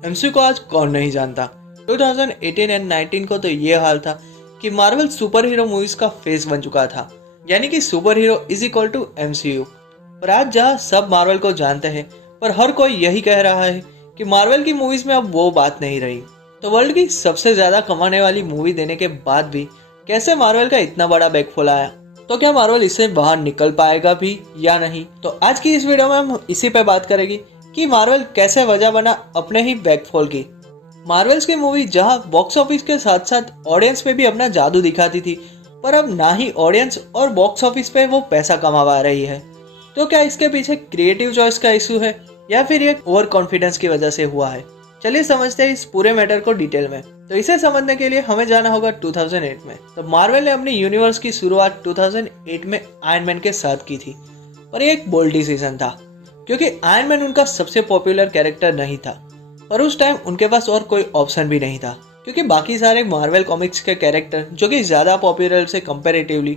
MCU को आज कौन नहीं जानता। 2018 एंड 19 को तो ये हाल था कि मार्वल सुपर हीरो मूवीज का फेस बन चुका था, यानी कि superhero is equal to MCU. पर आज जहाँ सब मार्वल को जानते हैं, पर हर कोई यही कह रहा है कि मार्वल की मूवीज में अब वो बात नहीं रही। तो वर्ल्ड की सबसे ज्यादा कमाने वाली मूवी देने के बाद भी कैसे मार्वल का इतना बड़ा बैकफॉल आया, तो क्या मार्वल इससे बाहर निकल पाएगा भी या नहीं। तो आज की इस वीडियो में हम इसी पे बात करेंगे कि मार्वल कैसे वजह बना अपने ही बैकफॉल की। मार्वल्स की मूवी जहां बॉक्स ऑफिस के साथ साथ ऑडियंस पे भी अपना जादू दिखाती थी, पर अब ना ही ऑडियंस और बॉक्स ऑफिस पे वो पैसा कमा पा रही है। तो क्या इसके पीछे क्रिएटिव चॉइस का इशू है या फिर ये ओवर कॉन्फिडेंस की वजह से हुआ है। चलिए समझते हैं इस पूरे मैटर को डिटेल में। तो इसे समझने के लिए हमें जाना होगा 2008 में। तो मार्वल ने अपनी यूनिवर्स की शुरुआत 2008 में आयरन मैन के साथ की थी, और ये एक बोल्ड डिसीजन था क्योंकि आयरन मैन उनका सबसे पॉपुलर कैरेक्टर नहीं था, और उस टाइम उनके पास और कोई ऑप्शन भी नहीं था क्योंकि बाकी सारे मार्वल कॉमिक्स के कैरेक्टर जो कि ज्यादा पॉपुलर से कंपैरेटिवली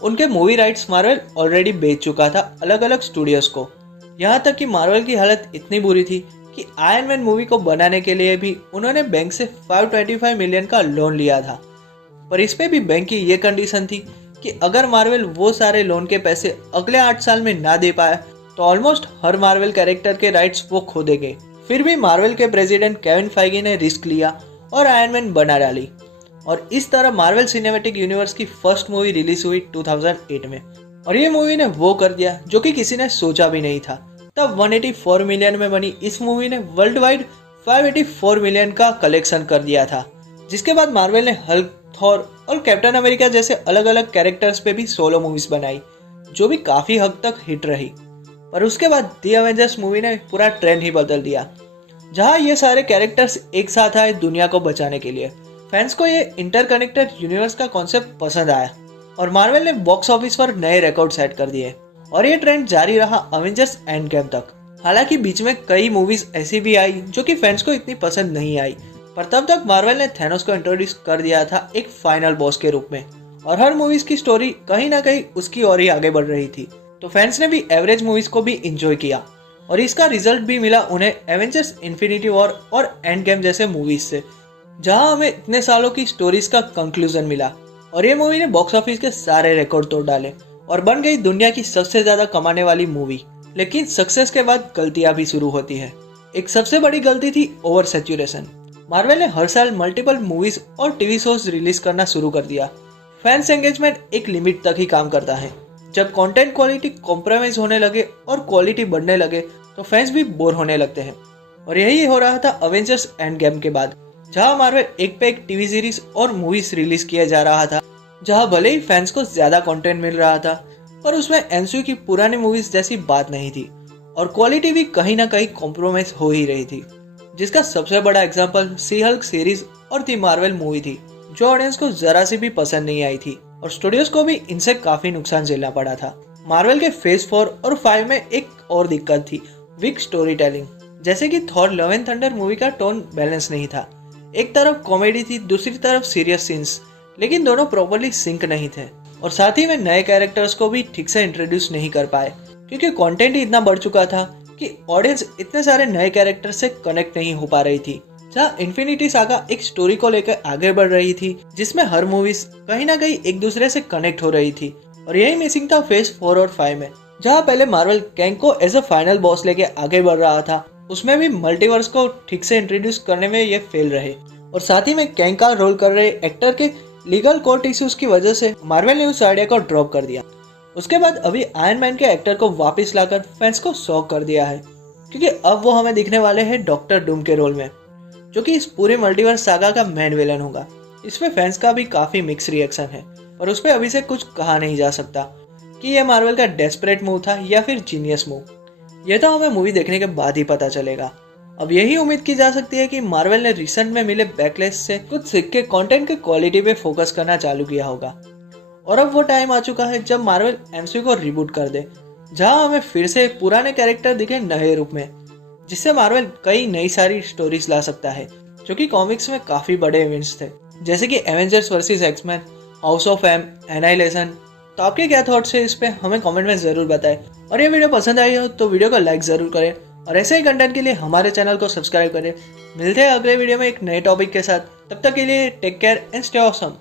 उनके मूवी राइट्स मार्वल ऑलरेडी बेच चुका था अलग अलग स्टूडियोज को। यहाँ तक कि मार्वल की हालत इतनी बुरी थी कि आयरन मैन मूवी को बनाने के लिए भी उन्होंने बैंक से 525 मिलियन का लोन लिया था। पर इस पे भी बैंक की ये कंडीशन थी कि अगर मार्वल वो सारे लोन के पैसे अगले 8 साल में ना दे पाया तो ऑलमोस्ट हर मार्वल कैरेक्टर के राइट्स वो खो देंगे। फिर भी मार्वल के प्रेसिडेंट केविन फाइगी ने रिस्क लिया और आयरन मैन बना डाली, और इस तरह मार्वल सिनेमैटिक यूनिवर्स की फर्स्ट मूवी रिलीज हुई 2008 में। और ये मूवी ने वो कर दिया जो कि किसी ने सोचा भी नहीं था। तब 184 मिलियन में बनी इस मूवी ने वर्ल्ड वाइड 584 मिलियन का कलेक्शन कर दिया था, जिसके बाद मार्वल ने हल्क, थॉर और कैप्टन अमेरिका जैसे अलग अलग कैरेक्टर्स पे भी सोलो मूवीज बनाई जो भी काफी हद तक हिट रही। पर उसके बाद दी एवेंजर्स मूवी ने पूरा ट्रेंड ही बदल दिया, जहां ये सारे कैरेक्टर्स एक साथ आए दुनिया को बचाने के लिए। फैंस को ये इंटरकनेक्टेड यूनिवर्स का कॉन्सेप्ट पसंद आया और मार्वल ने बॉक्स ऑफिस पर नए रिकॉर्ड सेट कर दिए, और ये ट्रेंड जारी रहा अवेंजर्स एंड गेम तक। हालांकि बीच में कई मूवीज ऐसी भी आई जो कि फैंस को इतनी पसंद नहीं आई, पर तब तक मार्वल ने थैनोस को इंट्रोड्यूस कर दिया था एक फाइनल बॉस के रूप में, और हर मूवीज की स्टोरी कहीं ना कहीं उसकी ओर ही आगे बढ़ रही थी। तो फैंस ने भी एवरेज मूवीज को भी इंजॉय किया, और इसका रिजल्ट भी मिला उन्हें एवेंजर्स इन्फिनिटी वॉर और एंड गेम जैसे मूवीज से, जहां हमें इतने सालों की स्टोरीज का कंक्लूजन मिला। और ये मूवी ने बॉक्स ऑफिस के सारे रिकॉर्ड तोड़ डाले और बन गई दुनिया की सबसे ज्यादा कमाने वाली मूवी। लेकिन सक्सेस के बाद गलतियां भी शुरू होती है। एक सबसे बड़ी गलती थी ओवर सैचुरेशन। मार्वल ने हर साल मल्टीपल मूवीज और टीवी शोज रिलीज करना शुरू कर दिया। फैंस एंगेजमेंट एक लिमिट तक ही काम करता है। जब कंटेंट क्वालिटी कॉम्प्रोमाइज होने लगे और क्वालिटी बढ़ने लगे तो फैंस भी बोर होने लगते हैं, और यही हो रहा था अवेंजर्स एंड गेम के बाद, जहां मार्वल एक पे एक टीवी सीरीज और मूवीज रिलीज किया जा रहा था, जहां भले ही फैंस को ज्यादा कंटेंट मिल रहा था पर उसमें एमसीयू की पुरानी मूवीज जैसी बात नहीं थी, और क्वालिटी भी कहीं ना कहीं कॉम्प्रोमाइज हो ही रही थी। जिसका सबसे बड़ा एग्जांपल सी हल्क सीरीज और दी मार्वल मूवी थी, जो ऑडियंस को जरा सी भी पसंद नहीं आई थी, और स्टूडियोज को भी इनसे काफी नुकसान झेलना पड़ा था। मार्वल के फेज 4 और 5 में एक और दिक्कत थी, वीक स्टोरी टेलिंग। जैसे कि Thor love and thunder movie का टोन बैलेंस नहीं था। एक तरफ कॉमेडी थी, दूसरी तरफ सीरियस सीन्स, लेकिन दोनों प्रॉपर्ली सिंक नहीं थे। और साथ ही में नए कैरेक्टर्स को भी ठीक से इंट्रोड्यूस नहीं कर पाए क्योंकि कंटेंट ही इतना बढ़ चुका था कि ऑडियंस इतने सारे नए कैरेक्टर से कनेक्ट नहीं हो पा रही थी। जहाँ इन्फिनिटी सागा एक स्टोरी को लेकर आगे बढ़ रही थी जिसमें हर मूवीज कहीं ना कहीं एक दूसरे से कनेक्ट हो रही थी, और यही मिसिंग था फेज 4 और 5 में। जहाँ पहले मार्वल कैंग को एज अ फाइनल बॉस लेके आगे बढ़ रहा था, उसमें भी मल्टीवर्स को ठीक से इंट्रोड्यूस करने में ये फेल रहे, और साथ ही में कैंग का रोल कर रहे एक्टर के लीगल कोर्ट इश्यूज की वजह से मार्वल ने उस आइडिया को ड्रॉप कर दिया। उसके बाद अभी आयरन मैन के एक्टर को वापस लाकर फैंस को शॉक कर दिया है, क्योंकि अब वो हमें दिखने वाले हैं डॉक्टर डूम के रोल में, जो कि इस पूरे मल्टीवर्स सागा का मेन विलन होगा। इसमें फैंस का भी काफी मिक्स रिएक्शन है, और उस पर अभी से कुछ कहा नहीं जा सकता कि यह मार्वल का डेस्परेट मूव था या फिर जीनियस मूव। यह तो हमें मूवी देखने के बाद ही पता चलेगा। अब यही उम्मीद की जा सकती है कि मार्वल ने रिसेंट में मिले बैकलैश से कुछ सीख के कंटेंट के क्वालिटी पे फोकस करना चालू किया होगा, और अब वो टाइम आ चुका है जब मार्वल एमसीयू को रिबूट कर दे, जहां हमें फिर से पुराने कैरेक्टर दिखे नए रूप में, जिससे मार्वल कई नई सारी स्टोरीज ला सकता है जो कि कॉमिक्स में काफी बड़े इवेंट्स थे, जैसे कि Avengers versus X-Men, House of M, Annihilation. तो आपके क्या थॉट्स है इस पे हमें कमेंट में जरूर बताएं, और ये वीडियो पसंद आई हो तो वीडियो को लाइक जरूर करें, और ऐसे ही कंटेंट के लिए हमारे चैनल को सब्सक्राइब करें मिलते हैं अगले वीडियो में एक नए टॉपिक के साथ। तब तक के लिए take care and stay awesome.